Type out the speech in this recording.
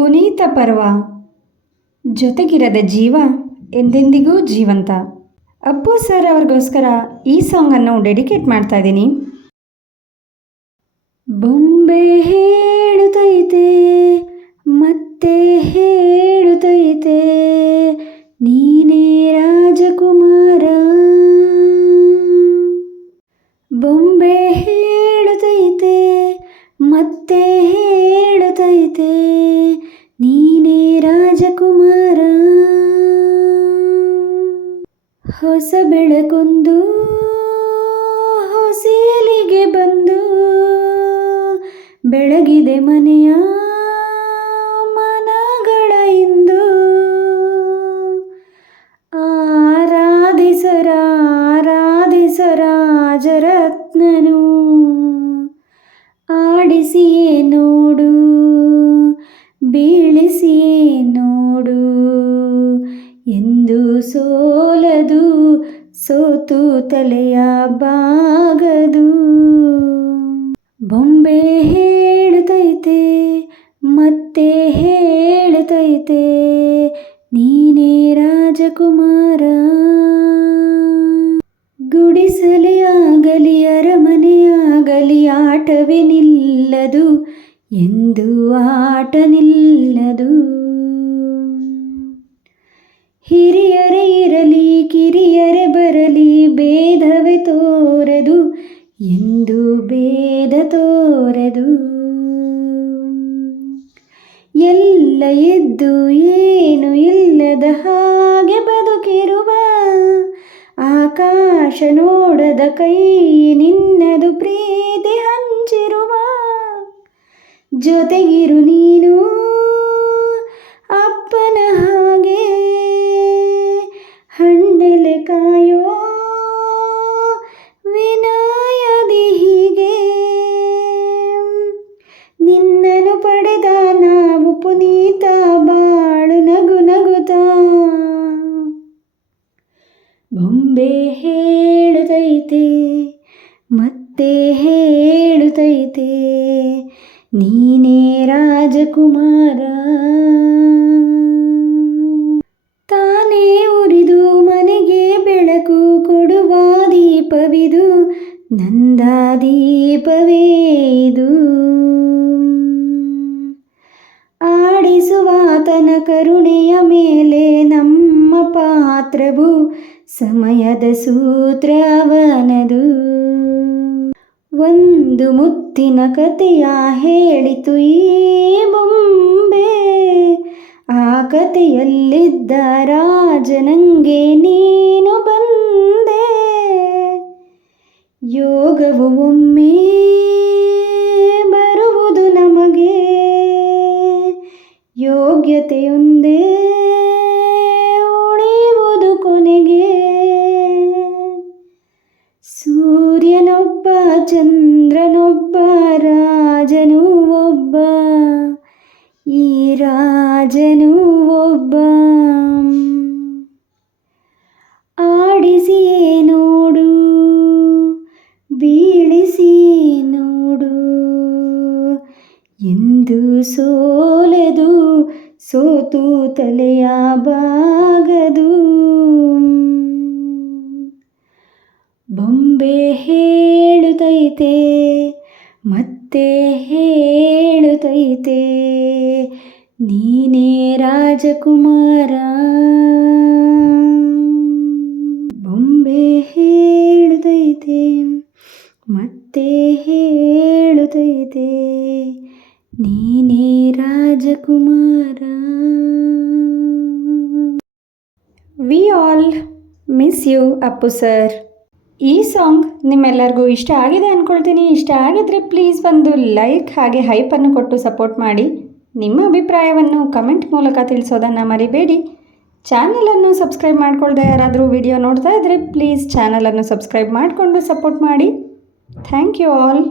ಪುನೀತ ಪರ್ವ. ಜೊತೆಗಿರದ ಜೀವ ಎಂದೆಂದಿಗೂ ಜೀವಂತ. ಅಪ್ಪು ಸರ್ ಅವ್ರಿಗೋಸ್ಕರ ಈ ಸಾಂಗನ್ನು ಡೆಡಿಕೇಟ್ ಮಾಡ್ತಾ ಇದ್ದೀನಿ. ಬೊಂಬೆ ಹೇಳುತ್ತೈತೆ ಮತ್ತೆ ಹೇಳುತ್ತೈತೆ ನೀನೇ ರಾಜಕುಮಾರ. ಬೊಂಬೆ ಹೇಳುತ್ತೈತೆ ಮತ್ತೆ ಹೇಳುತ್ತೈತೆ ನೀನೇ ರಾಜಕುಮಾರ. ಹೊಸ ಬೆಳಕೊಂದು ಹೊಸಲಿಗೆ ಬಂದು ಬೆಳಗಿದೆ ಮನೆಯ ಮನಗಳ ಇಂದು. ಆರಾಧಿಸರಾಜರತ್ನನು ಆಡಿಸಿಯೇ ನೋಡು ಬೀಳಿಸಿಯೇ ನೋಡು ಎಂದು ಸೋಲದು ಸೋತು ತಲೆಯ ಬಾಗದು. ಬೊಂಬೆ ಹೇಳುತ್ತೈತೆ ಮತ್ತೆ ಹೇಳುತ್ತೈತೆ ನೀನೇ ರಾಜಕುಮಾರ. ಗುಡಿಸಲೇ ಆಗಲಿ ಅರಮನೆಯಾಗಲಿ ಆಟವೇ ನಿಲ್ಲದು ಎಂದು ಆಟ ನಿಲ್ಲದು. ಹಿರಿಯರೇ ಇರಲಿ ಕಿರಿಯರೇ ಬರಲಿ ಭೇದವೇ ತೋರದು ಎಂದು ಭೇದ ತೋರದು. ಎಲ್ಲ ಎದ್ದು ಏನು ಇಲ್ಲದ ಹಾಗೆ ಬದುಕಿರುವ ಆಕಾಶ ನೋಡದ ಕೈ ನಿನ್ನದು ಪ್ರೀತಿ ಹಂಚಿರುವ. ಜೊತೆಗಿರು ನೀನು ಅಪ್ಪನ ಹಾಗೆ ಹಣ್ಣೆಲೆ ಕಾಯೋ ವಿನಯದಿ ಹೀಗೆ. ನಿನ್ನನ್ನು ಪಡೆದ ನಾವು ಪುನೀತ ಬಾಳು ನಗು ನಗುತ್ತಾ. ಬೊಂಬೆ ಹೇಳುತ್ತೈತೆ ಮತ್ತೆ ಹೇಳುತ್ತೈತೆ ನೀನೇ ರಾಜಕುಮಾರ. ತಾನೇ ಉರಿದು ಮನೆಗೆ ಬೆಳಕು ಕೊಡುವ ದೀಪವಿದು ನಂದ ದೀಪವೇ ಇದು. ಆಡಿಸುವಾತನ ಕರುಣೆಯ ಮೇಲೆ ನಮ್ಮ ಪಾತ್ರವು ಸಮಯದ ಸೂತ್ರ ಅವನದು. ಒಂದು ಮುತ್ತಿನ ಕಥೆಯ ಹೇಳಿತು ಈ ಬೊಂಬೆ. ಆ ಕಥೆಯಲ್ಲಿದ್ದ ರಾಜನಂಗೆ ನೀನು ಬಂದೆ. ಯೋಗವು ಒಮ್ಮೆ ಬರುವುದು ನಮಗೆ ಯೋಗ್ಯತೆಯೊಂದೇ ಉಳಿಯುವುದು ಕೊನೆಗೆ. ಸೂರ್ಯನೊಬ್ಬ ಚಂದ್ರನೊಬ್ಬ ರಾಜನು ಒಬ್ಬ ಈ ರಾಜನು ಒಬ್ಬ. ಆಡಿಸಿಯೇ ನೋಡು ಬೀಳಿಸಿಯೇ ನೋಡು ಎಂದು ಸೋಲೆದು ಸೋತು ತಲೆಯ ಬಾಗದು. ಬೊಂಬೆ ಹೇಳುತ್ತೈತೆ ಮತ್ತೆ ಹೇಳುತ್ತೈತೆ ನೀನೇ ರಾಜಕುಮಾರ. ಬೊಂಬೆ ಹೇಳುತ್ತೈತೆ ಮತ್ತೆ ಹೇಳುತ್ತೈತೆ ನೀನೇ ರಾಜಕುಮಾರ. We all miss you Appu sir. ಈ ಸಾಂಗ್ ನಿಮ್ಮೆಲ್ಲರಿಗೂ ಇಷ್ಟ ಆಗಿದೆ ಅಂದ್ಕೊಳ್ತೀನಿ. ಇಷ್ಟ ಆಗಿದ್ರೆ ಪ್ಲೀಸ್ ಒಂದು ಲೈಕ್ ಹಾಗೆ ಹೈಪನ್ನು ಕೊಟ್ಟು ಸಪೋರ್ಟ್ ಮಾಡಿ. ನಿಮ್ಮ ಅಭಿಪ್ರಾಯವನ್ನು ಕಮೆಂಟ್ ಮೂಲಕ ತಿಳಿಸೋದನ್ನು ಮರಿಬೇಡಿ. ಚಾನಲನ್ನು ಸಬ್ಸ್ಕ್ರೈಬ್ ಮಾಡ್ಕೊಳ್ದೆ ಯಾರಾದರೂ ವಿಡಿಯೋ ನೋಡ್ತಾ ಇದ್ದರೆ ಪ್ಲೀಸ್ ಚಾನಲನ್ನು ಸಬ್ಸ್ಕ್ರೈಬ್ ಮಾಡಿಕೊಂಡು ಸಪೋರ್ಟ್ ಮಾಡಿ. Thank you all.